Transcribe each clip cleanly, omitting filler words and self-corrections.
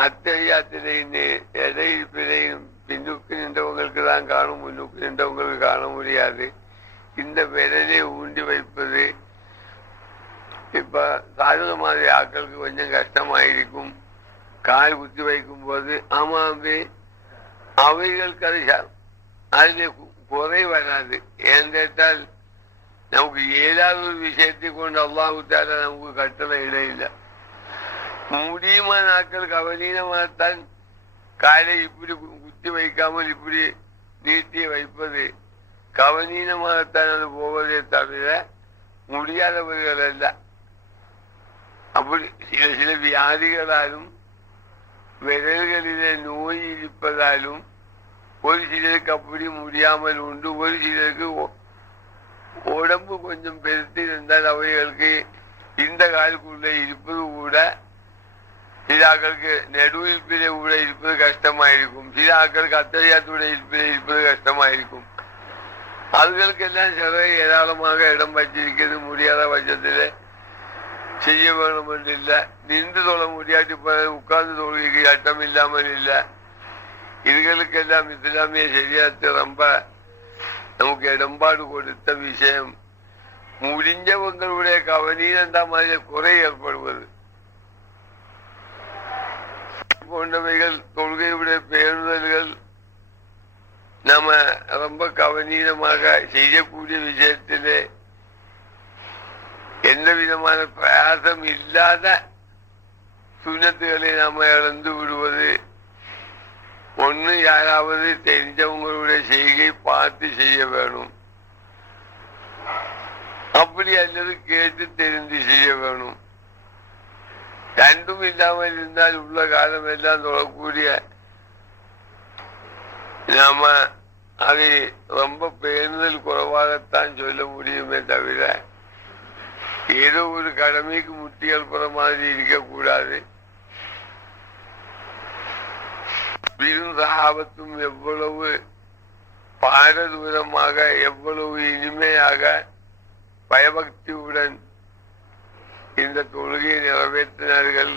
அத்தையாத்திலையும் இடையிலையும் பின்னுக்கு நின்றவங்களுக்கு தான் காணும், முன்னுக்கு நின்றவங்களுக்கு காண முடியாது. இந்த விரலை ஊண்டி வைப்பது இப்ப சாதக மாதிரி ஆக்களுக்கு கொஞ்சம் கஷ்டமாயிருக்கும். கால் குத்தி வைக்கும் போது ஆமாவே அவைகளுக்கு அதுல குறை வராது. ஏன் கேட்டால் நமக்கு ஏதாவது ஒரு விஷயத்தை கொண்டு அல்லாஹ்வுத்தால நமக்கு கட்டளை இடையில்லை. முடியுமா நாட்கள் கவனீனமாகத்தான் காலை இப்படி குத்தி வைக்காமல் இப்படி நீட்டி வைப்பது. கவனீனமாகத்தான் அது போவதே தவிர முடியாதவர்கள் அல்ல. அப்படி சில சில வியாதிகளாலும் விரல்களிலே நோய் இருப்பதாலும் ஒரு சிலருக்கு அப்படி முடியாமல் உண்டு. ஒரு சிலருக்கு உடம்பு கொஞ்சம் பெருத்து இருந்தால் அவைகளுக்கு இந்த காலுக்குள்ள இருப்பது கூட சில ஆக்களுக்கு நெடுவிற்பிலே கூட இருப்பது கஷ்டமாயிருக்கும். சில ஆக்களுக்கு அத்தையாத்துடைய இருப்பிலே இருப்பது கஷ்டமாயிருக்கும். அதுகளுக்கெல்லாம் சில ஏராளமாக இடம் வச்சிருக்கிறது. முடியாத பட்சத்தில் செய்ய வேணும் என்று இல்லை. நின்று தொழ முடியாட்டி உட்கார்ந்து தொழுகைக்கு சட்டம் இல்லாமல் இல்லை. இதுகளுக்கெல்லாம் இஸ்லாமிய சரியாத்து ரொம்ப நமக்கு இடம்பாடு கொடுத்த விஷயம். முடிஞ்சவங்களுடைய கவனீனம் தான் மாதிரி குறை ஏற்படுவது போன்றவைகள் தொழுகையுடைய பேணுதல்கள் நாம ரொம்ப கவனீனமாக செய்யக்கூடிய விஷயத்திலே எந்த விதமான பிரயாசம் இல்லாத சுண்ணத்துகளை நாம இழந்து விடுவது. ஒண்ணு யாராவது தெரிஞ்சவங்களுடைய செய்கை பார்த்து செய்ய வேணும், அப்படி அல்லது கேட்டு தெரிந்து செய்ய வேணும். ரெண்டும் இல்லாமல் இருந்தால் உள்ள காலம் எல்லாம் தொடரக்கூடிய நாம அதை ரொம்ப பேணுதல் குறைவாகத்தான் சொல்ல முடியுமே தவிர ஏதோ ஒரு கடமைக்கு முட்டிகள் போற மாதிரி இருக்கக்கூடாது. பெரும் சஹாபத்தும் எவ்வளவு பாரதூரமாக எவ்வளவு இனிமையாக பயபக்தியுடன் இந்த தொழுகையை நிறைவேற்றினார்கள்.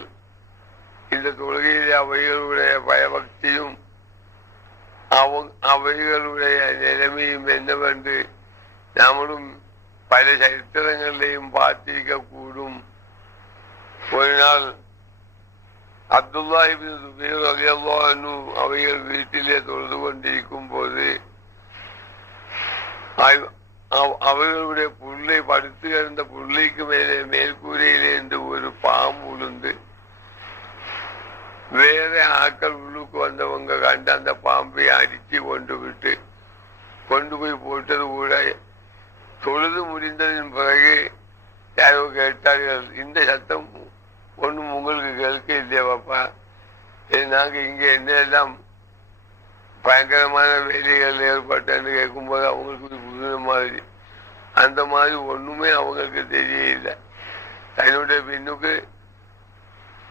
இந்த தொழுகையில் அவைகளுடைய பயபக்தியும் அவைகளுடைய நிலைமையும் என்னவென்று நாமளும் பல சரித்திரங்களையும் பார்த்திருக்க கூடும். ஒரு நாள் அப்துல்லா இப்னு சுபைர் ரலியல்லாஹு அன்ஹு அவைகள் வீட்டிலே தொழுது கொண்டிருக்கும் போது அவர்களுடைய புள்ளை படுத்து கிடந்த புள்ளைக்கு மேலே மேல்கூரையிலிருந்து ஒரு பாம்பு உளுந்து வேற ஆக்கள் உள்ளுக்கு வந்தவங்க கண்டு அந்த பாம்பை அடிச்சு கொண்டு போய் போட்டது கூட. தொழுது முடிந்ததின் பிறகு யாரோ கேட்டார்கள், இந்த சத்தம் ஒண்ணும் உங்களுக்கு கேட்க இல்லையாப்பா, நாங்க இங்க என்னெல்லாம் பயங்கரமான வேலைகள் ஏற்பட்டன்னு கேட்கும்போது அவங்களுக்கு புதுன மாதிரி அந்த மாதிரி ஒண்ணுமே அவங்களுக்கு தெரியல. தன்னுடைய பின்னுக்கு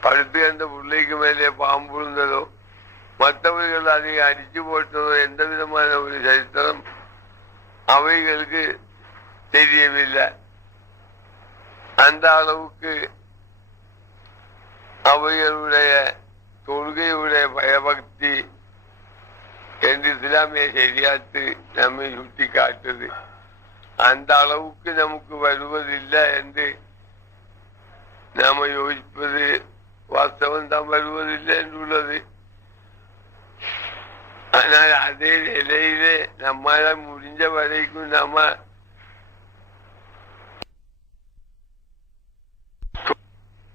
படுத்து அந்த பிள்ளைக்கு மேலே பாம்பு விழுந்ததோ மற்றவர்கள் அதை அடிச்சு போட்டதோ எந்த விதமான ஒரு சரித்திரம் அவைகளுக்கு தெரியவில்லை. அந்த அளவுக்கு அவைகளுடைய தொழுகையுடைய பயபக்தி என்று இஸ்லாமிய சரியாத்து நம்மை சுட்டி காட்டுது. அந்த அளவுக்கு நமக்கு வருவதில்லை என்று நாம யோசிப்பது வாஸ்தவம் தான், வருவதில்லை என்றுள்ளது. ஆனால் அதே நிலையிலே நம்மால முடிஞ்ச வரைக்கும் நம்ம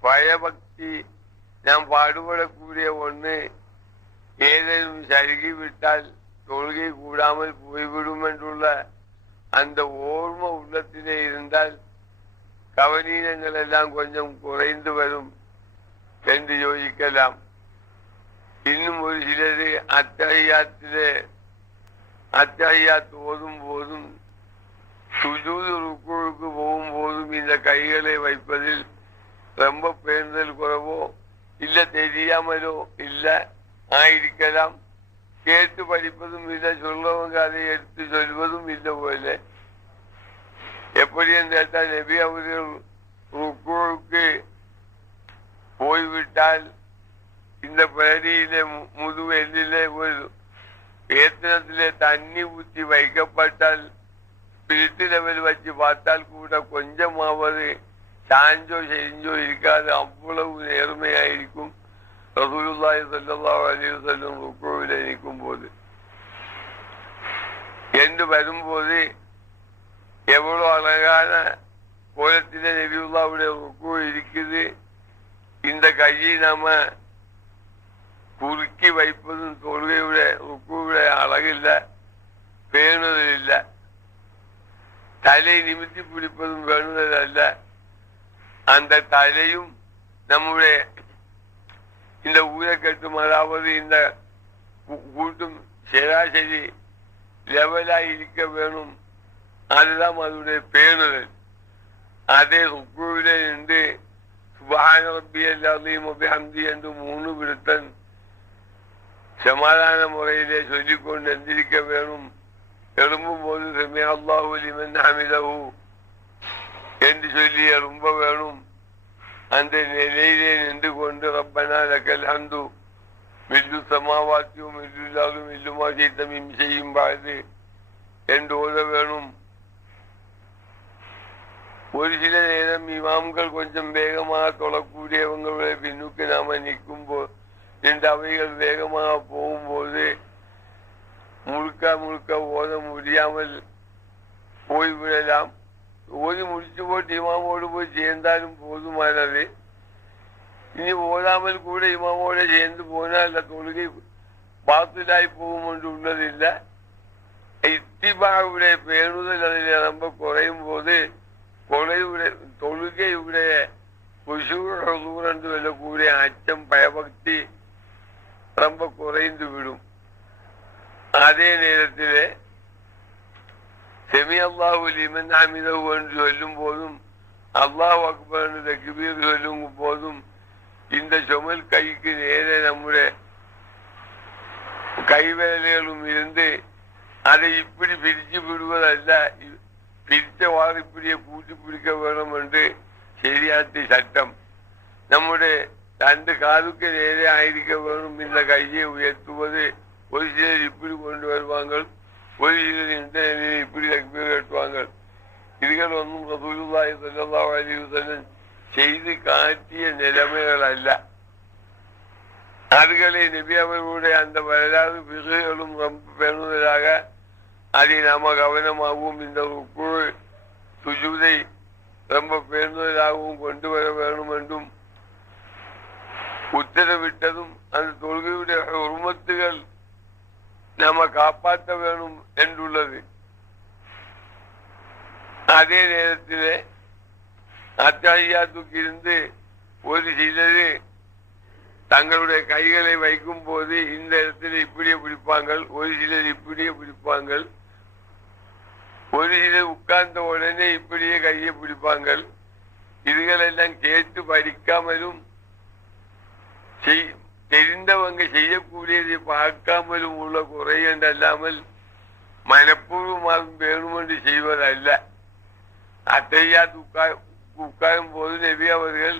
பயபக்தி நாம் பாடுபடக்கூடிய ஒண்ணு ஏதேனும் சருகி விட்டால் தொழுகை கூடாமல் போய்விடும் என்றுள்ள அந்த ஓர்ம உள்ளத்திலே இருந்தால் கவனீனங்கள் எல்லாம் கொஞ்சம் குறைந்து வரும் என்று யோசிக்கலாம். இன்னும் ஒரு சிலது அத்தஹியாத் ஓதும் போதும் சுஜூது ருக்குவுக்கு போகும் போதும் இந்த கைகளை வைப்பதில் ரொம்ப பேருந்தல் குறைவோ இல்ல தெரியாமலோ இல்ல ஆயிருக்கலாம். கேட்டு படிப்பதும் இல்லை, சொல்றவங்க அதை எடுத்து சொல்வதும் இல்லை போல. எப்படி என்று கேட்டால் நபி அவர்கள் ருக்குவுக்கு போய்விட்டால் இந்த பிறடியிலே முதுகு எல்லிலே ஒரு ஏத்தனத்திலே தண்ணி ஊற்றி வைக்கப்பட்டால் ஸ்பிரிட் லெவல் வச்சு பார்த்தால் கூட கொஞ்சமாவது சாஞ்சோ செஞ்சோ இருக்காது, அவ்வளவு நேர்மையா இருக்கும். ரசூலுல்லாஹி ஸல்லல்லாஹு அலைஹி வஸல்லம் ருக்குவிலே நிற்கும் போது என்று வரும்போது எவ்வளவு அழகான கோலத்திலே நபியுல்லாஹ்வுடைய ருக்கு இருக்குது. இந்த கையை நாம குறுக்கி வைப்பதும் தொழுகையுடைய ருக்குவுடைய அழகில்லை, பேணுதல் இல்லை. தலை நிமித்தி பிடிப்பதும் பேணுதல் அல்ல. அந்த தலையும் நம்முடைய இந்த ஊரக்கட்டும், அதாவது இந்த கூட்டும் சராசரி லெவலாய் இருக்க வேணும். அதுதான் அதனுடைய பேணுதல். அதே ருக்குவிலே நின்று சுப்ஹான ரப்பியல் அஸீம் வ பிஹம்தி என்று 3 விருத்தம் சமாதான முறையிலே சொல்லிக்கொண்டு எந்திரிக்க வேணும். எழும்பும் போது சமீ அல்லாஹு லிமன் ஹமிதஹு என்று சொல்லி எழும்ப வேணும். அந்த நிலையிலே நின்று கொண்டு ரப்பனா லக்கல் ஹம்து மில்லு சமாவாத்தியும் மில்லுல்லாஹு மில்லு மா ஷி'த மின் ஷைஇன் பஅது என்று ஓத வேணும். ஒரு சில நேரம் இமாம்கள் கொஞ்சம் வேகமாக தொழக்கூடியவங்களுடைய பின்னுக்கு நாம நிற்கும் போது என்று அவைகள் வேகமாக போகும்போது முழுக்க ஓத முடியாமல் போய்விடலாம். ஓதி முடிச்சு போட்டு இமாமோடு போய் சேர்ந்தாலும் போதுமானது. இனி ஓதாமல் கூட இமாமோட சேர்ந்து போனால் அந்த தொழுகை பாத்திலாய் போகும் என்று உள்ளதில்லை. இத்திபாவுடைய பேணுதல் அதில் ரொம்ப குறையும் போது தொழுகையுடைய குஷூர் என்று சொல்லக்கூடிய அச்சம், பயபக்தி ரொம்ப குறைந்து விடும். அதே நேரத்திலே செமி அல்லாஹு லிமன் ஹமிதஹு என்று சொல்லும் போதும் அல்லாஹு அக்பர் என்று தக்பீர் சொல்லும் போதும் இந்த சுமல் கைக்கு நேரே நம்முடைய கைவிரல்களும் இருந்து அதை இப்படி பிரிச்சு விடுவதல்ல, பிரித்தவாறு இப்படியே பூட்டி பிடிக்க வேண்டும் என்று சரியாத்தி சட்டம். நம்முடைய 2 காதுக்கு நேரே ஆயிருக்க வேண்டும். இந்த கையை உயர்த்துவது ஒரு சிலர் இப்படி கொண்டு வருவாங்க, ஒரு சிலர் இந்த நிலையில் இப்படி தக்பீர் கட்டுவாங்க. இதுகள் ஒன்றும் ரசூலுல்லாஹி ஸல்லல்லாஹு அலைஹி வஸல்லம் செய்து காட்டிய நிலைமைகள் அல்ல. அதுகளை நபி அவர்களுடைய அந்த வரலாறு பிறகுகளும் ரொம்ப பேணுதலாக அதை நாம கவனமாகவும் இந்த சுஜூதை ரொம்ப பேணுதலாகவும் கொண்டு வர வேண்டும் என்றும் உத்தரவிட்டதும் அந்த தொழுகையுடைய உருமத்துகள் நாம காப்பாற்ற வேணும் என்றுள்ளது. அதே நேரத்திலே அத்தாஹியாத்துக்கு இருந்து ஒரு சிலர் தங்களுடைய கைகளை வைக்கும் போது இந்த இடத்துல இப்படியே பிடிப்பாங்க, ஒரு சிலர் இப்படியே பிடிப்பாங்க, ஒரு சிலர் உட்கார்ந்த உடனே இப்படியே கையை பிடிப்பாங்க. இதுகளெல்லாம் கேட்டு படிக்காமலும் தெரிந்தவங்க செய்யக்கூடியதை பார்க்காமலும் உள்ள குறை என்றல்லாமல் மனப்பூர்வமாக வேணும் என்று செய்வதல்ல. அத்தையாத்து உட்காரும் போது நபி அவர்கள்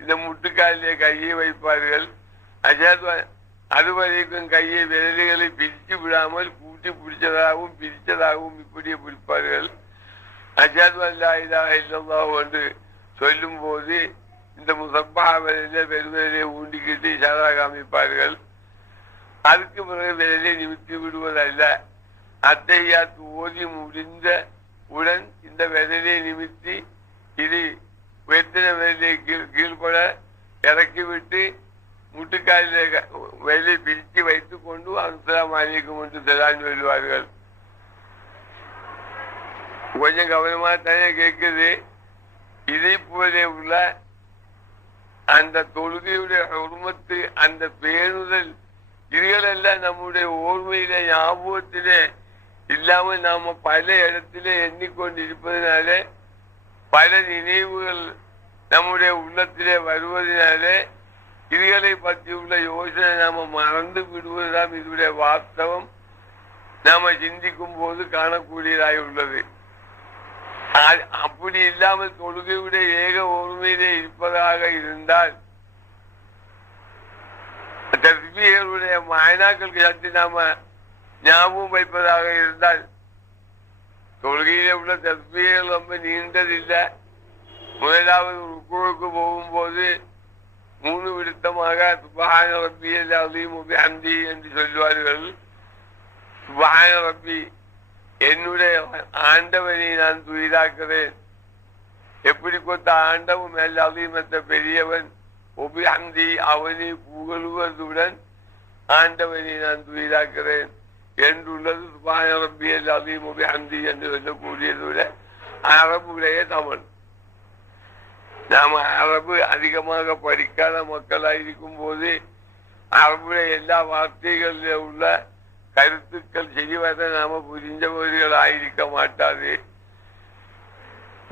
இந்த முட்டுக்காலிலே கையை வைப்பார்கள். அதுவரைக்கும் கையை விரல்களை பிரித்து விடாமல் கூட்டி பிரிச்சதாகவும் இப்படியே பிடிப்பார்கள். அஷஹது அல்லா இலாஹ இல்லல்லாஹ் என்று சொல்லும் போது இந்த முசப்பஹா விரலை பெருவிரலை ஊண்டிக்கிட்டு இஷாரா காமிப்பார்கள். அதுக்கு பிறகு விரலை நிமித்தி விடுவதல்ல. அத்தையாத்து ஓதி முடிந்த உடன் இந்த விரலை நிமித்தி இது வெத்தனை விரலை கீழ்பட இறக்கிவிட்டு முட்டுக்காலிலே விரலை பிரித்து வைத்துக் கொண்டு அஸ்ஸலாமு அலைக்கும் என்று சலாம் சொல்லுவார்கள். கொஞ்சம் கவனமா தானே கேட்குது. இதை போலே உள்ள அந்த தொழுகையுடைய உருமத்து, அந்த பேணுதல், இதுகளெல்லாம் நம்முடைய ஓர்மையில ஞாபகத்திலே இல்லாமல் நாம பல இடத்திலே எண்ணிக்கொண்டிருப்பதனாலே பல நினைவுகள் நம்முடைய உள்ளத்திலே வருவதனாலே இதுகளை பற்றியுள்ள யோசனை நாம மறந்து விடுவதுதான் இதுடைய வாஸ்தவம். நாம சிந்திக்கும் போது காணக்கூடியதாய் உள்ளது. அப்படி இல்லாமல் தொழுகையுடைய ஏக ஒருமையிலே இருப்பதாக இருந்தால் தஸ்பீகளுடைய மாயனாக்களுக்கு சக்தி நாம ஞாபகம் வைப்பதாக இருந்தால், தொழுகையில உள்ள தஸ்பீகள் ரொம்ப நீண்டதில்லை. முதலாவது ருக்குவுக்கு போகும்போது 3 விருத்தமாக சுப்ஹான ரப்பியல் அஸீம் வபிஹம்தி என்று சொல்வார்கள். சுப்ஹான ரப்பி, என்னுடைய ஆண்டவனை நான் துயிலாக்குறேன். எப்படி கொத்த ஆண்டவன் அல் அஸீமத்த பெரியவன், வபிஹம்தி அவனை புகழுவதுடன் ஆண்டவனை நான் துயிலாக்குறேன் என்றுள்ளது. சுப்ஹான ரப்பியல் அஸீம் வபிஹம்தி என்று சொல்லக்கூடியதுட அரபுடைய தமிழ். நாம அரபு அதிகமாக படிக்காத மக்களாயிருக்கும் போது அரபுடைய எல்லா வார்த்தைகளில் உள்ள கருத்துக்கள் சரிவர நாம புரிஞ்சவர்கள் ஆயிருக்க மாட்டாது.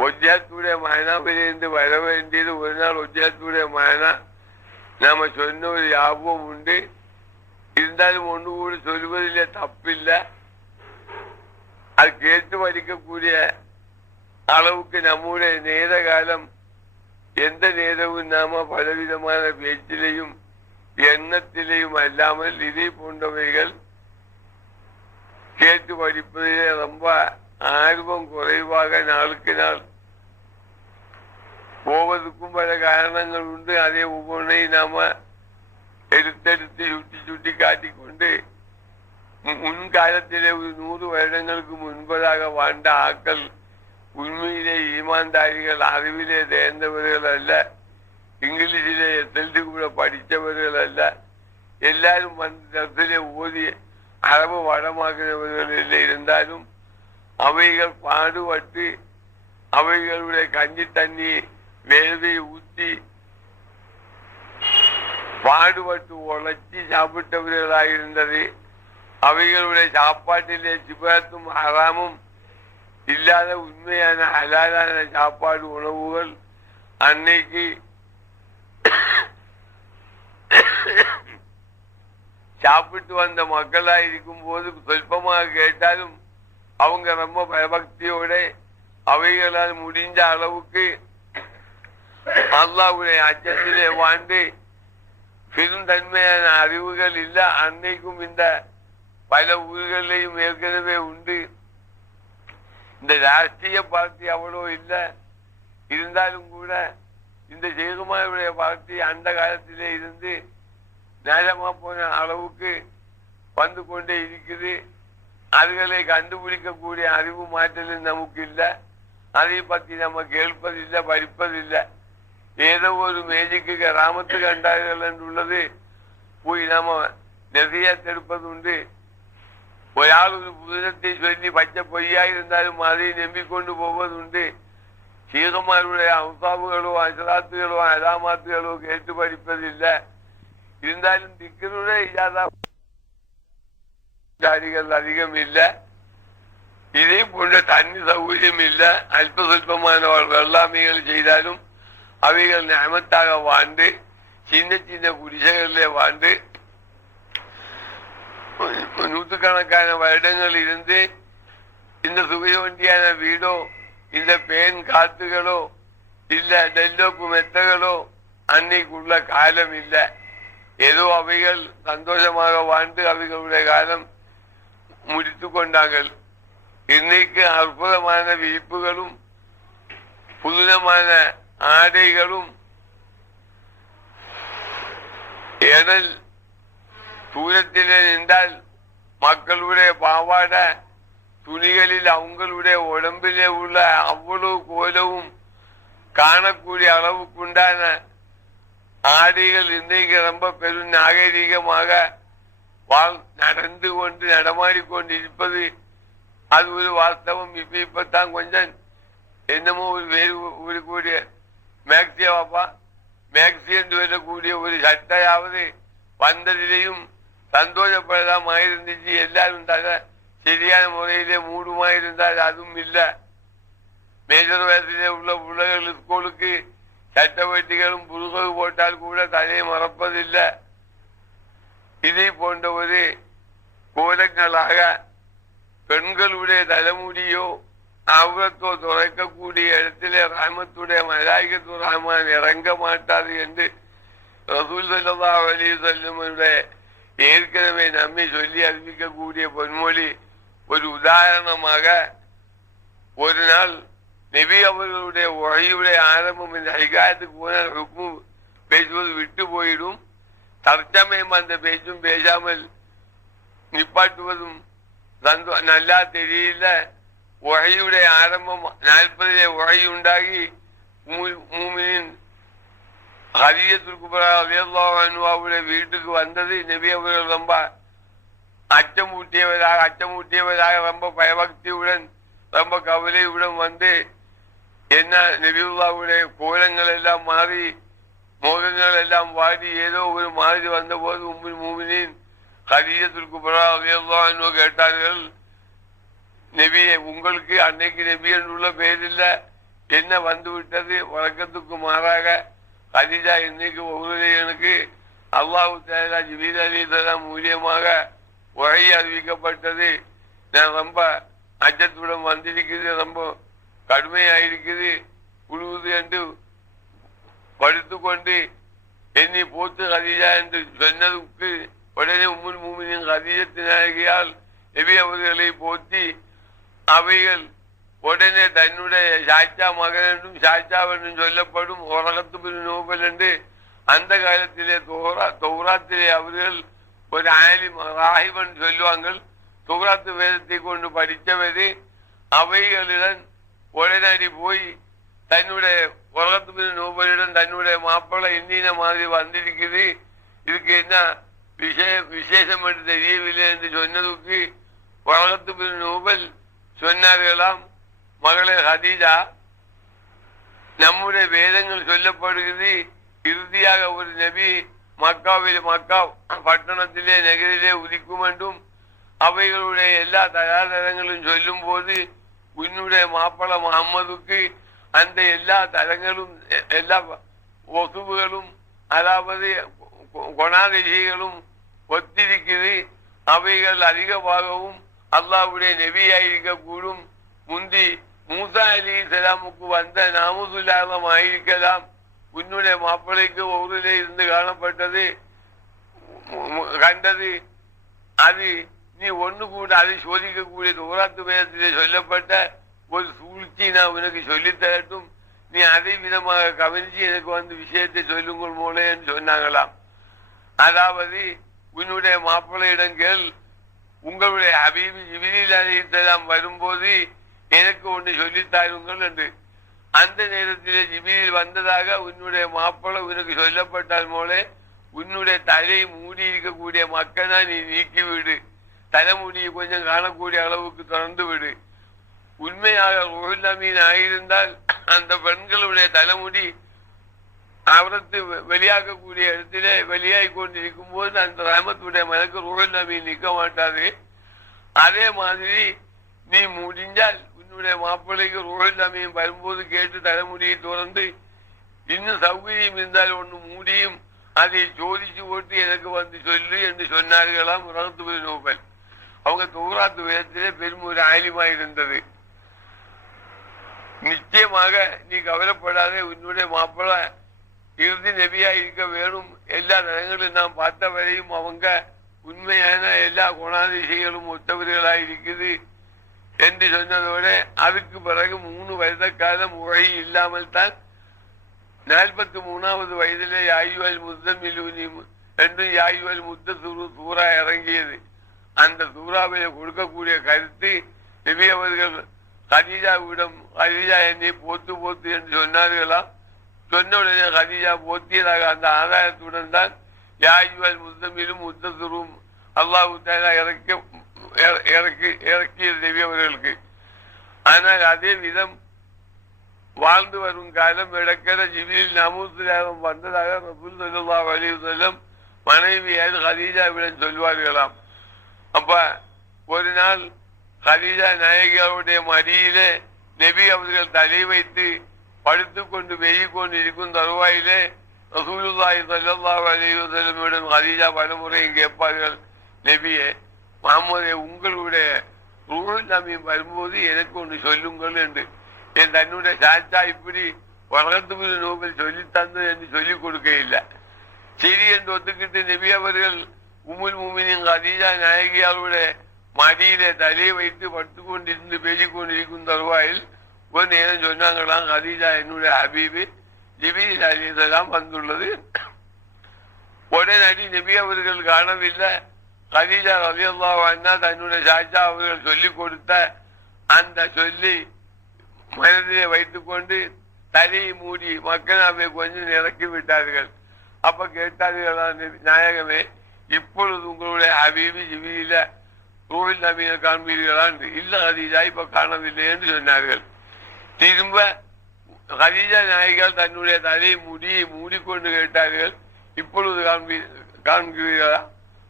ஒஜ்ஜத்துடைய மயனாவிலிருந்து வர வேண்டியது ஒரு நாள் ஒஜ்ஜத்துடைய மயனா நாம சொன்ன ஒரு ஞாபகம் உண்டு. இருந்தாலும் ஒன்று கூட சொல்வதில்லை, தப்பில்லை. அது கேட்டு படிக்கக்கூடிய அளவுக்கு நம்முடைய நேர காலம் எந்த நேரமும் நாம பலவிதமான பேச்சிலையும் எண்ணத்திலையும் அல்லாமல் இதே போன்றவைகள் கேட்டு படிப்பதிலே ரொம்ப ஆர்வம் குறைவாக நாளுக்கு நாள் போவதற்கும் பல காரணங்கள் உண்டு. அதே ஒவ்வொன்றை நாம எடுத்தெடுத்து சுட்டி காட்டிக்கொண்டு முன்காலத்திலே ஒரு 100 வருடங்களுக்கு முன்பதாக வாழ்ந்த ஆக்கள் உண்மையிலே ஈமான்தாரிகள், அறிவிலே தேர்ந்தவர்கள் அல்ல, இங்கிலீஷிலே எத்தெழுதி கூட படித்தவர்கள் அல்ல. எல்லாரும் வந்து ஓதி அரபு வடமாக்குறவர்கள் இல்லை. இருந்தாலும் அவைகள் பாடுபட்டு அவைகளுடைய கஞ்சி தண்ணி வேர்வை ஊற்றி பாடுபட்டு உழைச்சி சாப்பிட்டவர்களாக இருந்தது. அவைகளுடைய சாப்பாட்டிலே சிபத்தும் ஹராமும் இல்லாத உண்மையான ஹலாலான சாப்பாடு உணவுகள் அன்னைக்கு சாப்பிட்டு வந்த மக்களா இருக்கும் போது சொல்பமாக கேட்டாலும் அவங்க ரொம்ப பயபக்தியோட அவைகளால் முடிஞ்ச அளவுக்கு அல்லாஹ்வுடைய அச்சத்திலே வாழ்ந்து பெருந்தன்மையான அறிவுகள் இல்ல. அன்னைக்கும் இந்த பல ஊர்களிலையும் ஏற்கனவே உண்டு. இந்த ராஷ்டிரிய பார்ட்டி அவ்வளோ இல்லை. இருந்தாலும் கூட இந்த ஜெயக்குமாருடைய பார்ட்டி அந்த காலத்திலே இருந்து நேரமா போன அளவுக்கு வந்து கொண்டே இருக்குது. அதுகளை கண்டுபிடிக்கக்கூடிய அறிவு மாற்றலும் நமக்கு இல்லை. அதை பத்தி நம்ம கேட்பதில்லை, படிப்பதில்லை. ஏதோ ஒரு மேஜிக்கு கிராமத்து கண்டார்கள் என்றுள்ளது போய் நாம நிறைய தெடுப்பது உண்டு. ஒராள் ஒரு புதினத்தை சொல்லி பச்சை பொய்யா இருந்தாலும் அதை நம்பிக்கொண்டு போவது உண்டு. சீகமாருடைய அம்சாவுகளோ அசலாத்துகளோ அலாமாத்துகளோ கேட்டு படிப்பதில்லை. இருந்தாலும் திக்கருடைய இஜாதாரிகள் அதிகம் இல்லை. இதே போன்ற தண்ணி சௌகரியம் இல்லை. அல்ப சொல்பமான வெள்ளாமைகள் செய்தாலும் அவைகள் நியமத்தாக வாழ்ந்து சின்ன சின்ன குடிசைகளிலே வாழ்ந்து நூற்றுக்கணக்கான வருடங்கள் இருந்து இந்த சுகையொண்டியான வீடோ இந்த பேன் காத்துகளோ இல்ல டெல்லோப்பு மெத்தகளோ அன்னைக்குள்ள காலம் இல்லை. ஏதோ அவைகள் சந்தோஷமாக வாழ்ந்து அவைகளுடைய காலம் முடித்து கொண்டார்கள். இன்னைக்கு அற்புதமான விரிப்புகளும் புதுதமான ஆடைகளும் ஏனல் தூரத்திலே நின்றால் மக்களுடைய பாவாட துணிகளில் அவங்களுடைய உடம்பிலே உள்ள அவ்வளவு கோலவும் காணக்கூடிய அளவுக்குண்டான ஆடைகள் இன்றைக்கு ரொம்ப பெரும் நாகரீகமாக நடந்து கொண்டு நடமாடிக்கொண்டு இருப்பது அது ஒரு வாஸ்தவம். இப்பதான் கொஞ்சம் என்னமோ ஒரு வேறு கூடிய மேக்சியாவாப்பா மேக்சி என்று சொல்லக்கூடிய ஒரு சட்டையாவது வந்ததிலையும் சந்தோஷப்படலாம் ஆயிருந்துச்சு. எல்லாரும் சரியான முறையிலே மூடுமாயிருந்தால் அதுவும் இல்லை. மேஜர் வயசிலே உள்ள பிள்ளைகள் ஸ்கூலுக்கு சட்ட வெட்டிகளும் புதுகவு போட்டால் கூட தலையை மறப்பதில்லை. இதை போன்ற ஒரு கோலங்களாக பெண்களுடைய தலைமுடியோ அவுரத்தோ துறைக்கக்கூடிய இடத்திலே ரஹமத்துடைய மலாயிகத்து ரஹ்மான் இறங்க மாட்டாது என்று ரசூல் ஸல்லல்லாஹு அலைஹி வஸல்லம் ஏற்கனவே நம்மை சொல்லி அறிவிக்கக்கூடிய பொன்மொழி ஒரு உதாரணமாக ஒரு நாள் நபி அவர்களுடைய வகையுடைய ஆரம்பம் இந்த ஹிகாயத்துக்கு போனால் ருக்மு பேசுவது விட்டு போயிடும். தற்சமயம் அந்த பேச்சும் பேசாமல் நிப்பாட்டுவதும் நல்லா தெரியல. வகையுடைய ஆரம்பம் 40 வகை உண்டாகி மூமினின் ஹதீஜத்துல் குப்ரா ரலியல்லாஹு அன்ஹாவுடைய வீட்டுக்கு வந்தது. நபி அவர்கள் ரொம்ப அச்சமூட்டியவராக ரொம்ப பயபக்தியுடன் ரொம்ப கவலையுடன் வந்து என்ன நபியுல்லாவுடைய கோலங்கள் எல்லாம் மாறி மோகங்கள் எல்லாம் வாடி ஏதோ ஒரு மாதிரி வந்த போது உம்முல் மூமினின் ஹதீஜத்துல் குப்ரா ரலியல்லாஹு அன்ஹா கேட்டார்கள், நபியே உங்களுக்கு அன்னைக்கு நபி என்றுள்ள பெயர் இல்ல, என்ன வந்து விட்டது? வழக்கத்துக்கு மாறாக ஹதீஜா இன்னைக்கு ஒவ்வொரு எனக்கு அல்லாஹு தஆலா ஜிப்ரீல் அலைஹிஸ்ஸலாம் மூலியமாக வஹி அறிவிக்கப்பட்டது. நான் ரொம்ப அச்சத்துடன் வந்திருக்குது, ரொம்ப கடுமையாயிருக்குது, உழுவுது என்று படுத்துக்கொண்டு என்னை போத்து ஹதீஜா என்று சொன்னதுக்கு உடனே உம்முல் மூமினின் ஹதீஜத்து நாயகியால் நபி அவர்களை போற்றி அவைகள் உடனே தன்னுடைய சாச்சா மகன் என்றும் சாச்சாவென்றும் சொல்லப்படும் உலகத்து பின் நோபல் என்று அந்த காலத்திலே தௌராத்திலே அவர்கள் ஒரு ஆலிம் ராஹிபன் சொல்லுவாங்க. தௌராத்து வேதத்தை கொண்டு படித்தவது அவைகளுடன் உடனடி போய் தன்னுடைய உலகத்து பின் நோபலிடம் தன்னுடைய மாப்பிள்ளை இன்னின மாதிரி வந்திருக்குது, இதுக்கு என்ன விசேஷம் என்று தெரியவில்லை என்று சொன்னதுக்கு உலகத்து பின் நோபல் சொன்னார்களாம், மகளே ஹதீஜா, நம்முடைய வேதங்கள் சொல்லப்படுகிறது இறுதியாக ஒரு நபி மக்கா பட்டணத்திலே நகரிலே உதிக்கும் என்றும் அவைகளுடைய எல்லா தயாரங்களும் சொல்லும் போது உன்னுடைய மாப்பிள்ளை முகம்மதுக்கு அந்த எல்லா தரங்களும் எல்லா ஒசுவுகளும் அதாவது குணாதிசைகளும் ஒத்திருக்கிறது. அவைகள் அதிகமாகவும் அல்லாஹ்வுடைய நபியாயிருக்கக்கூடும். முந்தி மூசா அலைஹிஸ்ஸலாமுக்கு வந்த நாமூதுல்லாஹம் ஆயிருக்கலாம். உன்னுடைய மாப்பிள்ளைக்கு ஒருவரே இருந்து காணப்பட்டது கண்டது. அது நீ ஒண்ணு கூட அதை சோதிக்கக்கூடிய தௌராத்து வேதத்திலே சொல்லப்பட்ட ஒரு சூழ்ச்சி நான் உனக்கு சொல்லித்தரட்டும், நீ அதே விதமாக கவனிச்சு எனக்கு வந்து விஷயத்தை சொல்லுங்கள் போலே என்று சொன்னாங்களாம். அதாவது உன்னுடைய மாப்பிள்ளையிடம் கேள், உங்களுடைய ஹபீபி ஜிப்ரீல் அலைஹிஸ்ஸலாம் வரும்போது எனக்கு ஒன்று சொல்லித்தாருங்கள் என்று. அந்த நேரத்திலே ஜிப்ரீல் வந்ததாக உன்னுடைய மாப்பிள்ளை உனக்கு சொல்லப்பட்டால் போலே உன்னுடைய தலையை மூடி இருக்கக்கூடிய மக்களை நீ நீக்கிவிடு, தலைமுடியை கொஞ்சம் காணக்கூடிய அளவுக்கு திறந்து விடு. உண்மையாக ரூஹுல் அமீன் ஆகியிருந்தால் அந்த பெண்களுடைய தலைமுடி அவரத்து வெளியாகக்கூடிய இடத்திலே வெளியாகி கொண்டிருக்கும் போது அந்த ரஹமத்துடைய மலக்கு ரூஹுல் அமீன் நிற்க மாட்டாது. அதே மாதிரி நீ முடிஞ்சால் உன்னுடைய மாப்பிள்ளைக்கு ரூஹுல் அமீன் வரும்போது கேட்டு தலைமுடியை திறந்து இன்னும் சௌகரியம் இருந்தால் ஒன்று மூடியும் அதை சோதிச்சு போட்டு எனக்கு வந்து சொல்லு என்று சொன்னார்களாம் ரஹத்து நோபல். அவங்க தௌராத்து வேதத்திலே பெரும் ஒரு ஆலிமா இருந்தது. நிச்சயமாக நீ கவலைப்படாத, உன்னுடைய மாப்பிள்ளை இறுதி நபியா இருக்க வேணும். எல்லா தரங்களும் நாம் பார்த்த வரையும் அவங்க உண்மையான எல்லா குணாதிசைகளும் ஒத்தவர்களாக இருக்குது என்று சொன்னதோட அதுக்கு பிறகு 3 வருட காலம் உரை இல்லாமல் தான் 43வது வயதிலே யாயுவல் முத்தமிலூனி என்று யாயுவல் முத்த சூறா இறங்கியது. அந்த சூறாவில கொடுக்கக்கூடிய கருத்து நபி அவர்கள் ஹதீஜாவிடம் ஹதீஜா என்னை போத்து என்று சொன்னார்களாம். சொன்ன உடனே ஹதீஜா போத்தியதாக அந்த ஆதாயத்துடன் தான் யாயுவல் முத்தமிலும் முத்தசுரும் அல்லாஹு தஆலா இறக்கியது நபி அவர்களுக்கு. ஆனால் அதே விதம் வாழ்ந்து வரும் காலம் இடக்கிற ஜிப்ரீல் நாமூதுல்லாஹம் வந்ததாக ரசூல் ஸல்லல்லாஹு அலைஹி வஸல்லம் மனைவியார் ஹதீஜாவிடம் சொல்வார்களாம். அப்ப ஒரு நாள் ஹதீஜா நாயகியாவுடைய மடியிலே நபி அவர்கள் தலை வைத்து படுத்துக் கொண்டு வெயிக் கொண்டு இருக்கும் தருவாயிலே ரசூலுல்லாஹி ஸல்லல்லாஹு அலைஹி வஸல்லம் ஹதீஜா பலமுறையும் கேட்பார்கள், நபியே முஹம்மதே, உங்களுடைய ரூஹுல் அமீன் வரும்போது எனக்கு ஒன்று சொல்லுங்கள் என்று. என் தன்னுடைய சாச்சா இப்படி உலகத்துக்கு நோபல் சொல்லி தந்தது என்று சொல்லிக் கொடுக்க இல்லை. சரி என்று ஒத்துக்கிட்டு நபி அவர்கள் உம்முல் முஃமினீன் கதீஜா நாயகியாருடைய மடியிலே தலையை வைத்து படுத்துக்கொண்டிருந்து பேசிக்கொண்டிருக்கும் தருவாயில் ஒரு நேரம் சொன்னாங்களாம், கதீஜா என்னுடைய ஹபீபு ஜிப்ரீல் அலைஹிஸ்ஸலாம் வந்துள்ளது. உடனடி நபி அவர்கள் காணவில்லை. கதீஜா ரலியல்லாஹு அன்ஹா தன்னுடைய சாச்சா அவர்கள் சொல்லிக் கொடுத்த அந்த சொல்லி மனதிலே வைத்துக் கொண்டு தலையை மூடி மக்களாவை கொஞ்சம் இறக்கி விட்டார்கள். அப்ப கேட்டார்கள், நாயகமே இப்பொழுது உங்களுடைய ஹபீபி ஜிப்ரீல ரூஹுல் நபியை காண்பீர்களா? இல்ல கதீஜா, இப்ப காணவில்லை என்று சொன்னார்கள். திரும்ப கதீஜா நாயகிகள் தன்னுடைய தலையை மூடிக்கொண்டு கேட்டார்கள், இப்பொழுது காண்கிறீர்களா?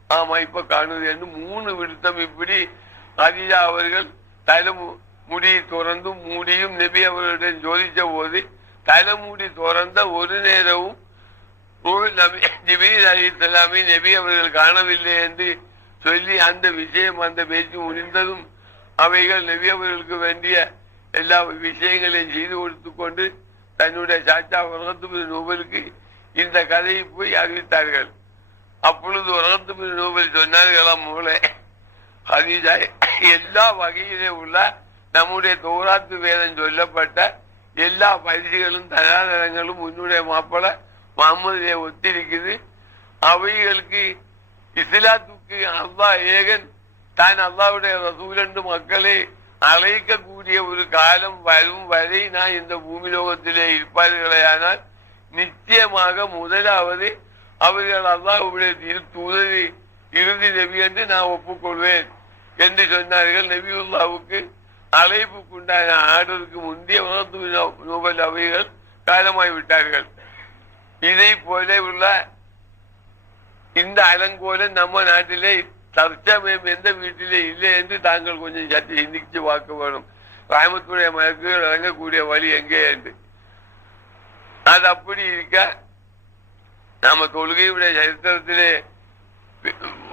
ஆமா, இப்ப காணுது என்று 3 விடுத்தம் இப்படி கதீஜா அவர்கள் தலைமுடியை துறந்து மூடியும் நபி அவர்களிடம் ஜோதித்த போது தலைமுடி துறந்த ஒரு நேரமும் ஜிப்ரீல் அலைஹிஸ்ஸலாமை நபி அவர்கள் காணவில்லை என்று சொல்லி அந்த விஷயம் அந்த பேச்சு முடிந்ததும் அவைகள் நபி அவர்களுக்கு வேண்டிய எல்லா விஷயங்களையும் செய்து கொடுத்து கொண்டு தன்னுடைய சாச்சா உலகத்து நூபலுக்கு இந்த கதையை போய் அறிவித்தார்கள். அப்பொழுது உலகத்து நூபல் சொன்னார்களாம், மூளை கதீஜா எல்லா வகையிலே உள்ள நம்முடைய தௌராத்து வேதம் சொல்லப்பட்ட எல்லா பரிசுகளும் தராதரங்களும் உன்னுடைய மாப்பிள முகமதிலே ஒத்திருக்குது. அவைகளுக்கு இஸ்லாத்துக்கு அல்லாஹ் ஏகன் தான் அல்லாஹ்வுடைய ரசூல் என்று மக்களை அழைக்கக்கூடிய ஒரு காலம் வரும் வரை நான் இந்த பூமி லோகத்திலே இருப்பார்களேயானால் நிச்சயமாக முதலாவது அவர்கள் அல்லாஹ்வுடைய தூதரை இறுதி நபி என்று நான் ஒப்புக்கொள்வேன் என்று சொன்னார்கள். நபியுல்லாவுக்கு அழைப்புக்குண்டான ஆர்டருக்கு முந்தைய நோபல் அவைகள் காலமாய் விட்டார்கள். இதை போல உள்ள இந்த அலங்கோலம் நம்ம நாட்டிலே தற்சமயம் எந்த வீட்டிலே இல்லை என்று தாங்கள் கொஞ்சம் சற்று சிந்திச்சு பார்க்க வேணும். ராமத்துடைய மலக்குகள் இறங்கக்கூடிய வழி எங்கே என்று. அது அப்படி இருக்க நாம தொழுகையுடைய சரித்திரத்திலே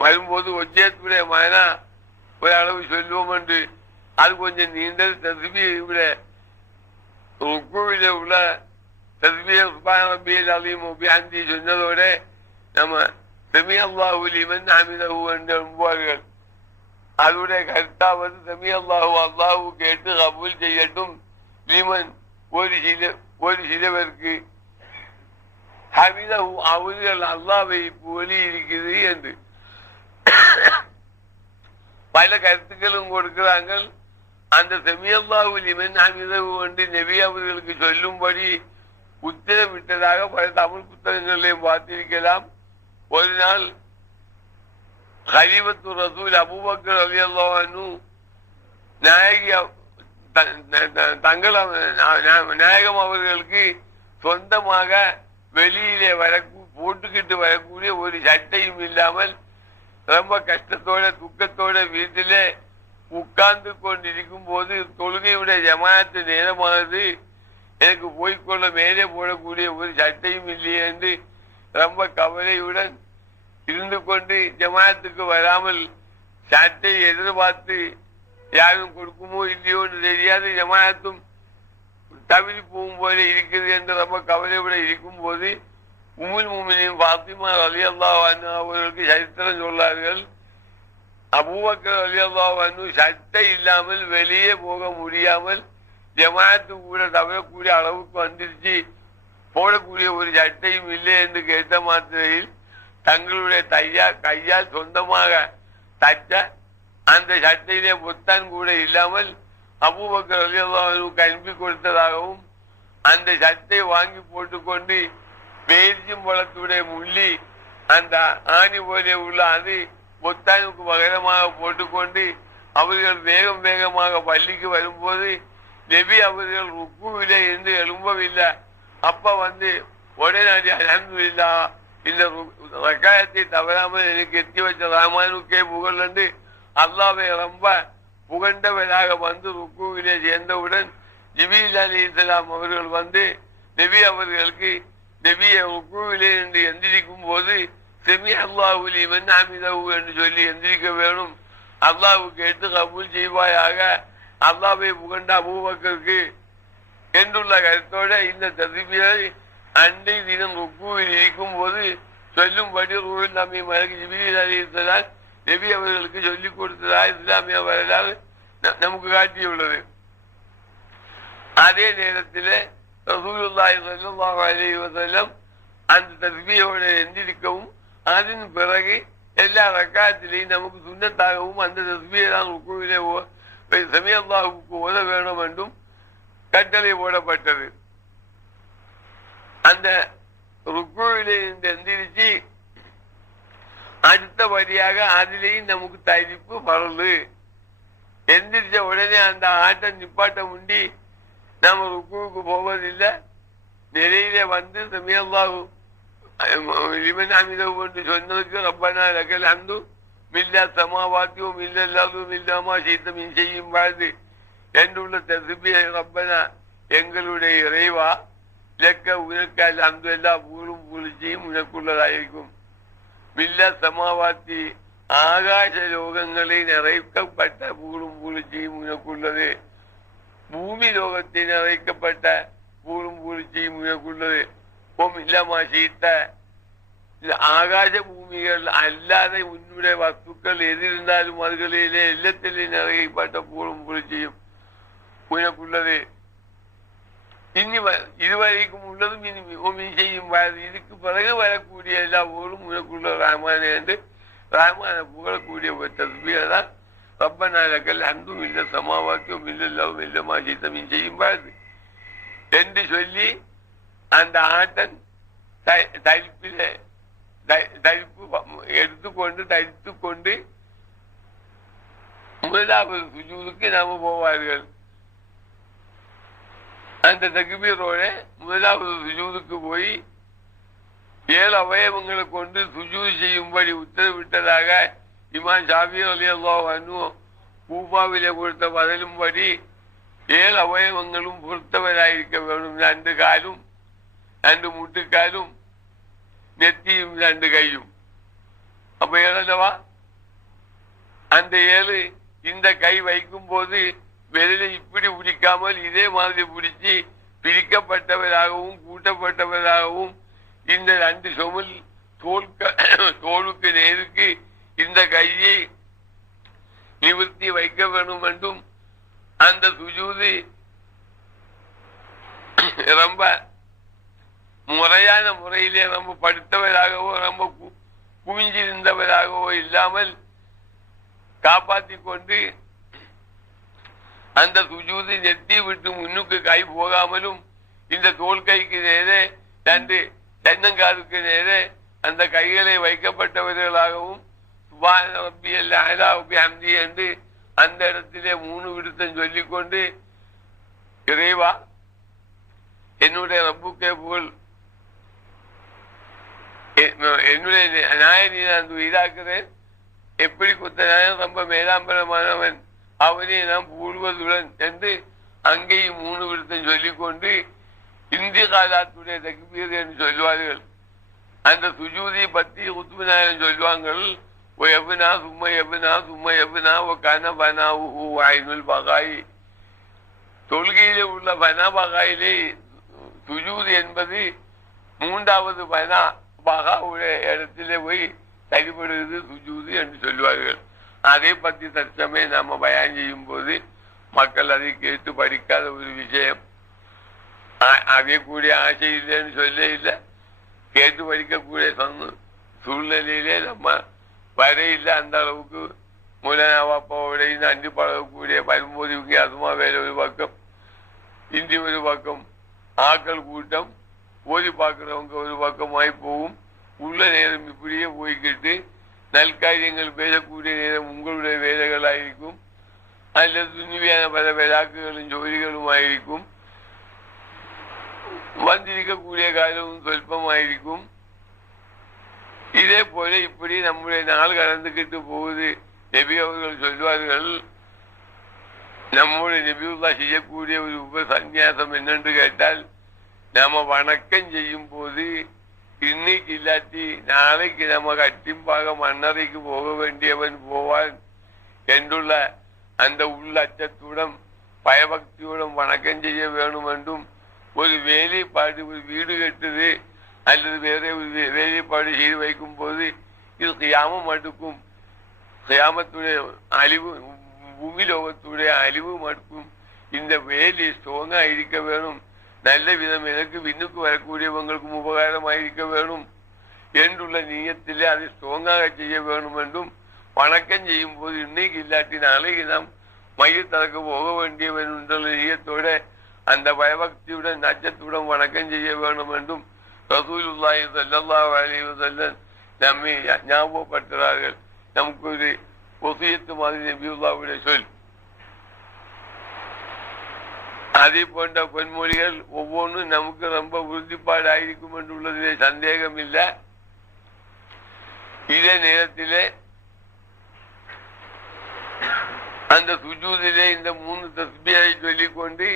வரும்போது ஒஜ்ஜத்துடைய மகனா ஒரு அளவு சொல்லுவோம் என்று அது கொஞ்சம் நீண்டது. தஸ்பீஹுடைய ருக்குவிலே உள்ள தஸ்பீஹ் சுப்ஹான ரப்பியல் அலீம் பிஹம்தி சொன்னதோட நம்ம சமி அல்லாஹு லிமன் ஹமிதஹு என்று நம்புவார்கள். அதோடைய கருத்தாவது சமி அல்லாஹு அல்லாஹு கேட்டு கபூல் செய்யட்டும் லிமன் ஒரு சிலவருக்கு ஹமிதஹு அவர்கள் அல்லாஹ்வை புகழி இருக்குது என்று பல கருத்துக்களும் கொடுக்கிறாங்க. அந்த சமியல்லாஹு லிமன் ஹமிதஹு என்று நபி அவர்களுக்கு சொல்லும்படி உத்தரவிட்டதாக பல தமிழ் புத்தகங்களையும் பார்த்திருக்கலாம். ஒரு நாள் கலீஃபத்து ரசூல் அபூபக்கர் ரலியல்லாஹு அன்ஹு நாயகம் அவர்களுக்கு சொந்தமாக வெளியிலே போட்டுக்கிட்டு வரக்கூடிய ஒரு சட்டையும் இல்லாமல் ரொம்ப கஷ்டத்தோட துக்கத்தோட வீட்டிலே உட்கார்ந்து கொண்டிருக்கும் போது தொழுகையுடைய ஜமாஅத்து நேரமானது, எனக்கு போய்கொள்ள மேலே போடக்கூடிய ஒரு சட்டையும் இல்லையே என்று ரொம்ப கவலையுடன் இருந்து கொண்டு ஜமாஅத்துக்கு வராமல் சட்டை எதிர்பார்த்து யாரும் கொடுக்குமோ இல்லையோ என்று தெரியாது, ஜமாஅத்தும் தவிரி போகும் போல இருக்குது என்று ரொம்ப கவலையுடன் இருக்கும் போது உம்முல் முஃமினீன் ஃபாத்திமா ரலியல்லாஹு அன்ஹா அவர்களுக்கு சரித்திரம் சொன்னார்கள். அபூபக்கர் ரலியல்லாஹு அன்ஹு சட்டை இல்லாமல் வெளியே போக முடியாமல் ஜமாஅத்து கூட தவறக்கூடிய அளவுக்கு வந்துருச்சு, போடக்கூடிய ஒரு சட்டையும் இல்லை என்று கேட்ட மாத்திரையில் தங்களுடைய கையால் சொந்தமாக தச்ச அந்த சட்டையிலே பொத்தான் கூட இல்லாமல் அபூபக்கர் ரலியல்லாஹு அன்ஹுக்கு அனுப்பி கொடுத்ததாகவும் அந்த சட்டை வாங்கி போட்டுக்கொண்டு பேரிச்சும் பழத்துடைய முள்ளி அந்த ஆணி போலே உள்ள அது பொத்தானுக்கு பகரமாக போட்டுக்கொண்டு அவர்கள் வேகமாக பள்ளிக்கு வரும்போது நபி அவர்கள் ருக்குவிலே இருந்து எழும்பவில்லை. அப்ப வந்து உடனடி அல்ஹம்துலில்லாஹ் இந்த ரக்காயத்தை தவறாமல் எனக்கு எத்தி வச்ச ரஹ்மானுக்கே புகழ் என்று அல்லாஹ்வை ரொம்ப புகழ்ந்தவராக வந்து ருக்குவிலே சேர்ந்தவுடன் ஜிப்ரீல் அலைஹிஸ்ஸலாம் அவர்கள் வந்து நபி அவர்களுக்கு நபியை ருக்குவிலே என்று எந்திரிக்கும் போது செமி அல்லாஹு லிமன் ஹமிதஹு என்று சொல்லி எந்திரிக்க வேணும், அல்லாஹ்வு கேட்டு கபூல் செய்வாயாக, அல்லாஹ்வை புகழ்ந்த அபூபக்கருக்கு என்றுள்ள கருத்தோட இந்த தஸ்பீஹை அன்றை தினம் ருக்குவில் இருக்கும் போது சொல்லும்படி ரூஹுல் அமீன் மலக்கு ஜிப்ரீல் அலைஹிஸ்ஸலாம் நபி அவர்களுக்கு சொல்லிக் கொடுத்ததா இஸ்லாமிய வரலாறு நமக்கு காட்டியுள்ளது. அதே நேரத்தில் ரசூலுல்லாஹி ஸல்லல்லாஹு அலைஹி வஸல்லம் அந்த தஸ்பீஹோடு எந்திரிக்கவும் அதன் பிறகு எல்லா ரக்காத்திலையும் நமக்கு சுன்னத்தாகவும் அந்த தஸ்பீஹை தான் ருக்குவிலே சமீ அல்லாஹுக்கு ஓத வேணும் என்றும் கட்டளை போடப்பட்டது. அந்த ருக்குவிலே எந்திரிச்சு அடுத்தபடியாக அதிலேயும் நமக்கு தரிப்பு பரவு. எந்திரிச்ச உடனே அந்த ஆட்டம் நிப்பாட்ட முண்டி நம்ம ருக்குவுக்கு போவதில்லை. நிலையிலே வந்து சமீ அல்லாஹு லிமன் ஹமிதஹு என்று சொன்னதுக்கு ரப்பனா லக்கல் ஹம்து மில்லா சமாவாத்தி மில்லல்லாஹு மில்லா மா ஷி'த மின் ஷைஇன் பஅது என்றுள்ள தஸ்பீஹ் ரப்பனா எங்களுடைய இறைவா லக்க உனக்கு அல் ஹம்து எல்லா புகழும் புகழ்ச்சியும் உனக்குள்ளதாயிருக்கும். மில்லா சமாவாத்தி ஆகாச லோகங்களை நிறைக்கப்பட்ட புகழும் புகழ்ச்சியும் உனக்குள்ளது. பூமி லோகத்தை நிறைக்கப்பட்ட புகழும் புகழ்ச்சியும் உனக்குள்ளது. இல்லாமா சீத்த ஆகாச பூமிகள் அல்லாத உன்னுடைய வஸ்துக்கள் எது இருந்தாலும் அதுகளிலே இல்லத்திலே நிறைக்கப்பட்ட புகழும் புகழ்ச்சியும் உனக்குள்ளது. இனி இதுவரைக்கும் உள்ளதும் இனி செய்யும் இதுக்கு பிறகு வரக்கூடிய எல்லா புகழும் உனக்குள்ள ரஹ்மான் என்று ரஹ்மான புகழக்கூடிய ஒரு தஸ்பீஹ் தான் ரப்பனா லக்கல் ஹம்து மில்ல சமாவாத்தி மில்லல்லாஹு மில்ல மா ஷி'த மின் ஷைஇன் பஅது என்று சொல்லி அந்த ஆட்டன் தரிப்பிலே தரிப்பு எடுத்துக்கொண்டு தரித்துக்கொண்டு முதலாவது சுஜூதுக்கு நாம போவார்கள். அந்த தக்பீரோட முதலாவது சுஜூதுக்கு போய் 7 அவயவங்களை கொண்டு சுஜூது செய்யும்படி உத்தரவிட்டதாக இமாம் ஷாஃபி ரலியல்லாஹு அன்ஹு கூஃபாவிலே கொடுத்த பதிலும்படி 7 அவயவங்களும் பொறுத்தவராயிருக்க வேண்டும். 2 காலும் 2 முட்டுக்காலும் நெத்தியும் 2 கையும். அப்ப 7 அந்த 7 இந்த கை வைக்கும் போது வெளியில இப்படி பிடிக்காமல் இதே மாதிரி பிடிச்சி பிரிக்கப்பட்டவராகவும் கூட்டப்பட்டவராகவும் இந்த 2 சொமல் தோளுக்கு நேருக்கு இந்த கையை நிவர்த்தி வைக்க வேண்டும் என்றும் அந்த சுஜூது ரொம்ப முறையான முறையிலே ரொம்ப படுத்தவராகவோ ரொம்ப குவிஞ்சிருந்தவராகவோ இல்லாமல் காப்பாற்றி கொண்டு அந்த சுஜூது நெத்தி விட்டு முன்னுக்கு கை போகாமலும் இந்த தோல் கைக்கு நேரே 2 தென்னங்காலுக்கு நேரே அந்த கைகளை வைக்கப்பட்டவர்களாகவும் சுப்ஹான ரப்பியல் அலா வ பிஹம்திஹி என்று அந்த இடத்திலே 3 விடுத்தம் சொல்லிக்கொண்டு இறைவா என்னுடைய ரப்புக்கே புகழ், என்னுடைய நாயனை நான் இதாக்குறேன். எப்படி குத்த நாயன் ரொம்ப மேலாம்பரமானவன், அவனை நாம் புகழ்வதுடன் என்று அங்கேயும் 3 விடுத்தம் சொல்லிக்கொண்டு இந்திய காலாத்துடைய தக்பீர் என்று சொல்வார்கள். அந்த சுஜூதி பத்தி குத்துபு நாயகன் சொல்வாங்கள். எவ்வனா சும்மா எவ்வனா சும்மா எவ்வனா கன பனாவு ஐநுல் பகாய். தொழுகையிலே உள்ள பனா பகாயிலே சுஜூது என்பது 3வது பனா பகாவுடைய இடத்திலே போய் சரிபடுவது சுஜூது என்று சொல்வார்கள். அதை பற்றி தற்சமயம் நாம பயான் செய்யும் போது மக்கள் அதை கேட்டு படிக்காத ஒரு விஷயம். அறியக்கூடிய ஆசை இல்லைன்னு சொல்ல இல்லை, கேட்டு படிக்கக்கூடிய சூழ்நிலையிலே நம்ம வரையில்லை. அந்த அளவுக்கு மூலனாவாப்பாவோட நன்றி பழகக்கூடிய வரும்போது இவங்க அதுமா வேலை ஒரு பக்கம், இந்தி ஒரு பக்கம், ஆக்கள் கூட்டம் ஓதி பார்க்கிறவங்க ஒரு பக்கமாய் போகும். உள்ள நேரம் இப்படியே போய்கிட்டு நல்காரியங்கள் பேசக்கூடிய நேரம் உங்களுடைய வேலைகளாயிருக்கும், அல்லது துணிவியான பல விழாக்குகளும் ஜோதிகளும் ஆயிருக்கும். வந்திருக்கக்கூடிய காலமும் சொல்பமாயிருக்கும். இதே போல இப்படி நம்முடைய நாள் கடந்துகிட்டு போகுது. நபி அவர்கள் சொல்வார்கள், நம்முடைய நபியுல்லா செய்யக்கூடிய ஒரு உபசன்யாசம் என்னென்று கேட்டால், நாம வணக்கம் செய்யும் போது இன்னைக்கு இல்லாட்டி நாளைக்கு நம்ம கட்டிம்பாக மன்னரைக்கு போக வேண்டியவன் போவான் என்றுள்ள அந்த உள்ளச்சத்துடன் பயபக்தியுடன் வணக்கம் செய்ய வேணும் என்றும், ஒரு வேலைப்பாடு, ஒரு வீடு கட்டுது அல்லது வேற ஒரு வேலைப்பாடு செய்து வைக்கும் போது இது கியாமம் அடுக்கும், கியாமத்துடைய அழிவு, பூமி லோகத்துடைய அழிவு மடுக்கும். இந்த வேலை ஸ்ட்ராங்கா இருக்க வேணும், நல்ல விதம் எனக்கு விண்ணுக்கு வரக்கூடியவங்களுக்கும் உபகாரமாயிருக்க வேணும் என்றுள்ள நீயத்திலே அதை ஸ்ட்ராங்காக செய்ய வேண்டும் என்றும், வணக்கம் செய்யும் போது இன்னைக்கு இல்லாட்டி நாளைக்கு நாம் மையத்தளக்கு போக வேண்டியவன் என்ற நீயத்தோட அந்த பயபக்தியுடன் நச்சத்துடன் வணக்கம் செய்ய வேண்டும் என்றும் ரசூலுல்லாஹி ஸல்லல்லாஹு அலைஹி வஸல்லம் நம்மை ஞாபகப்படுத்துகிறார்கள். நமக்கு ஒரு வசியத்து மாதிரி நபியுல்லாஹ்வுடைய சொல். அதே போன்ற பொன்மொழிகள் ஒவ்வொன்றும் நமக்கு ரொம்ப உறுதிப்பாடு ஆயிருக்கும் என்றுள்ளதிலே சந்தேகம் இல்லை. இதே நேரத்திலே அந்த சுஜூதிலே இந்த 3 தஸ்பீஹை சொல்லிக்கொண்டு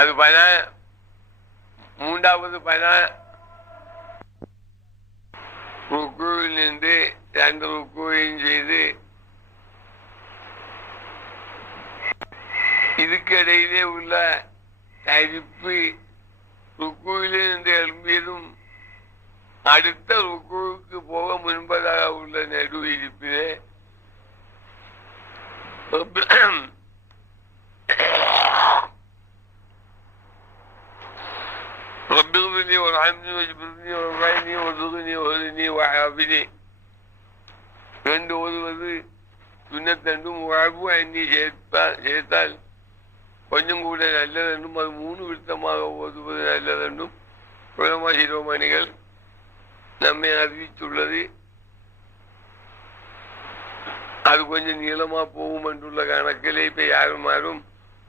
அது மூன்றாவது ருக்குவில் நின்று 2 ருக்குவையும் செய்து இதுக்கிடையிலே உள்ள தரிப்பு ருக்குவிலே நின்று எழும்பியதும் அடுத்த ருக்குவுக்கு போக முன்பதாக உள்ள நடு இருப்பிலே رب اغفر لي وارحمني واجبرني وارفعني وارزقني واهدني وعافني என்று ஓதுவது சுன்னத்தென்றும் வாழ்வு எண்ணி சேர்த்தால் கொஞ்சம் கூட நல்லதென்றும் அது 3 விருத்தமாக ஓதுவது நல்லதென்றும் உலமா சிரோமணிகள் நம்மை அறிவித்துள்ளது. அது கொஞ்சம் நீளமா போகும் என்றுள்ள கணக்கிலே இப்ப யாரும்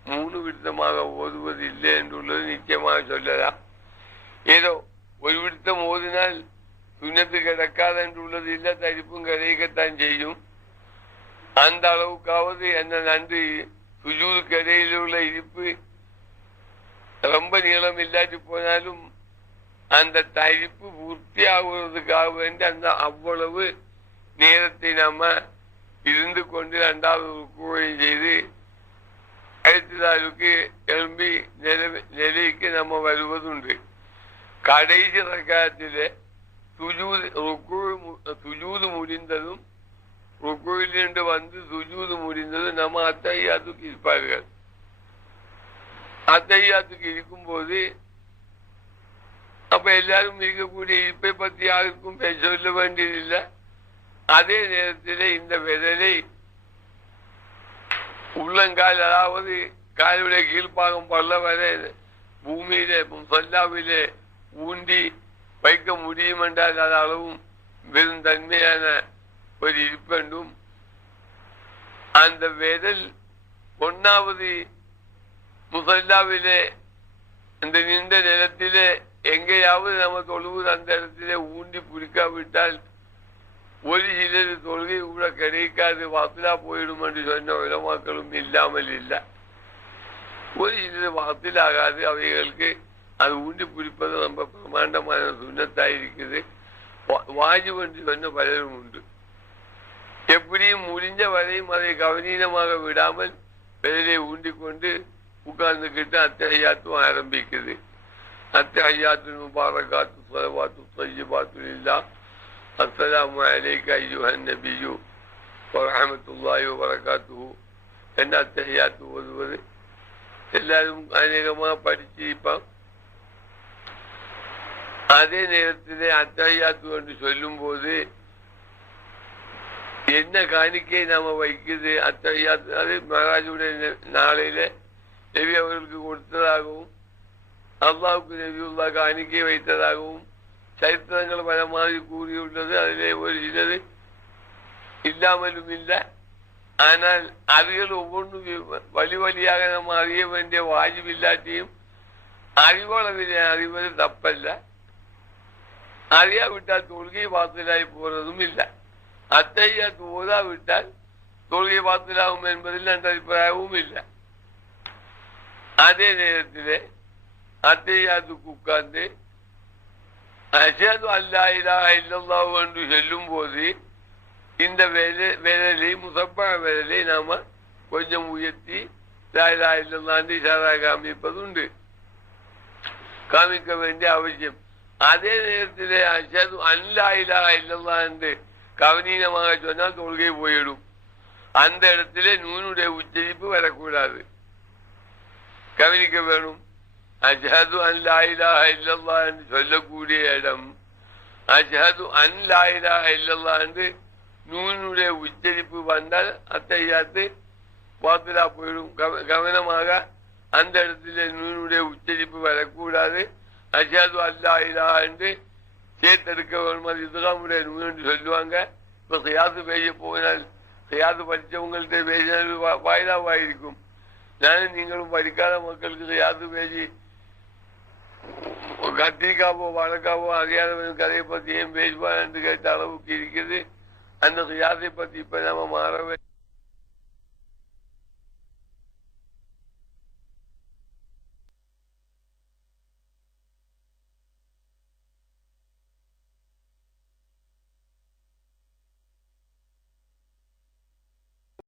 3 விருத்தமாக ஓதுவது இல்லை என்றுள்ளது நிச்சயமாக சொல்லலாம். ஏதோ ஒரு விருத்தம் ஓதினால் சுண்ணத்து கிடக்காது என்றுள்ளது இல்லை, தரிப்பும் கிடைக்கத்தான் செய்யும். அந்த அளவுக்காவது என்ன நன்றி சுஜூதுக்கு இடையில் உள்ள இருப்பு ரொம்ப நீளம் இல்லாட்டி போனாலும் அந்த தரிப்பு பூர்த்தி ஆகுவதற்காக வேண்டி அந்த அவ்வளவு நேரத்தை நாம இருந்து கொண்டு 2வது ருக்குவையும் செய்து அடுத்ததாளுக்கு எழும்பி நிலைக்கு நம்ம வருவதுண்டு. கடைசி ரக்காத்திலே சுஜூது முடிந்ததும் ருக்குவில் நின்று வந்து சுஜூது முடிந்ததும் நம்ம அத்தஹியாத்துக்கு இருப்பார்கள். அத்தஹியாத்துக்கு இருக்கும்போது அப்ப எல்லாரும் இருக்கக்கூடிய இருப்பை பத்தி யாருக்கும் சொல்ல வேண்டியதில்லை. அதே நேரத்தில் இந்த விரலை உள்ளங்கால், அதாவது காலுடைய கீழ்ப்பாகம் பல்ல வரை பூமியிலே முசல்லாவிலே ஊண்டி வைக்க முடியும் என்றால் அது அளவும் வெறும் தன்மையான ஒரு இருப்பென்றும், அந்த விரல் 1வது முசல்லாவிலே அந்த நின்ற நிலத்திலே எங்கேயாவது நம்ம தொழுவது அந்த இடத்திலே ஊண்டி பிடிக்காவிட்டால் ஒரு சிலர் தொழுகை கூட கிடைக்காது, வாத்திலா போயிடும் என்று சொன்ன உலமாக்களும் இல்லாமல் இல்லை. ஒரு சிலர் வாத்திலாகாது, அவைகளுக்கு அது ஊண்டி பிடிப்பது ரொம்ப பிரமாண்டமான சுண்ணத்தாயிருக்குது. வாஜிப் என்று சொன்ன பலரும் உண்டு. எப்படியும் முடிஞ்ச வரையும் அதை கவனீனமாக விடாமல் விரலை ஊண்டிக்கொண்டு உட்கார்ந்துக்கிட்டு அத்தஹியாத்தும் ஆரம்பிக்குது. அத்தஹியாத்து முபாரகாத்து ஸலவாத்து த்வையிபாத்து லில்லாஹ் அஸ்ஸலாமு அலைக அய்யுஹன் நபியு வரஹ்மத்துல்லாஹி வபரகாத்துஹு என்ற அத்தஹியாத்து ஓதுவது எல்லாரும் அநேகமாக படிச்சிருப்பான். அதே நேரத்திலே அத்தஹியாத்து என்று சொல்லும் போது என்ன காணிக்கை நாம வைக்குது அத்தஹியாத்து, அது மகாராஜுடைய நாளையில நபி அவர்களுக்கு கொடுத்ததாகவும் அல்லாஹ்வுக்கு நபியுல்லா காணிக்கை வைத்ததாகவும் சரித்திரங்கள் பல மாதிரி கூறியுள்ளது. அதிலே ஒரு சிலது இல்லாமலும் இல்லை. ஆனால் அதுகள் ஒவ்வொன்றும் வழியாக நம்ம அறிய வேண்டிய வாஜிப் இல்லாட்டியும் அறிவளவிலே அறிவது தப்பல்ல. அறியாவிட்டால் தொழுகை பாத்திலாகி போறதும் இல்லை. அத்தஹியாத்து ஓதாவிட்டால் தொழுகை பாத்திலாகும் என்பதில் என்ற அபிப்பிராயமும் இல்லை. அதே நேரத்திலே அத்தஹியாத்துக்கு உட்கார்ந்து அஷ்ஹது அல்லா இலாஹ இல்லல்லாஹ் என்று சொல்லும் போது இந்த விரலை முசப்பா விரலை நாம கொஞ்சம் உயர்த்தி லா இலாஹ இல்லல்லாஹ் என்று இஷாரா காமிப்பது உண்டு. காமிக்க வேண்டிய அவசியம். அதே நேரத்தில் அஷது அல்லா இலாஹ இல்லல்லாஹ் என்று கவனீனமாக சொன்னால் தொழுகை போயிடும். அந்த இடத்துல நூனுடைய உச்சரிப்பு வரக்கூடாது, கவனிக்க வேணும். அஷ்ஹது அல்லா இலாஹ இல்லல்லாஹ் என்று சொல்லக்கூடிய இடம் அஷ்ஹது அல்லா இலாஹ இல்லல்லாஹ் என்று நூனுடைய உச்சரிப்பு வந்தால் அத்தையாத்து பாத்திலா போயிடும். கவனமாக அந்த இடத்துல நூனுடைய உச்சரிப்பு வரக்கூடாது. அஷ்ஹது அல்லா இலாஹ என்று சேர்த்தெடுக்க வேணும். அது இதுகாமுடைய நூன் என்று சொல்லுவாங்க. இப்ப கியாசு பேச போனால் கியாசு படித்தவங்கள்ட்ட பேசினால் வாயிலாவாயிருக்கும். நானும் நீங்களும் படிக்காத மக்களுக்கு கியாசு பேசி கத்திரிக்காவோ வழக்காவோ அறியாதவன் கதையை பத்தி ஏன் பேசுவான் என்று கேட்ட அளவுக்கு இருக்குது. அந்த கியாசை பத்தி இப்ப நாம மாறவே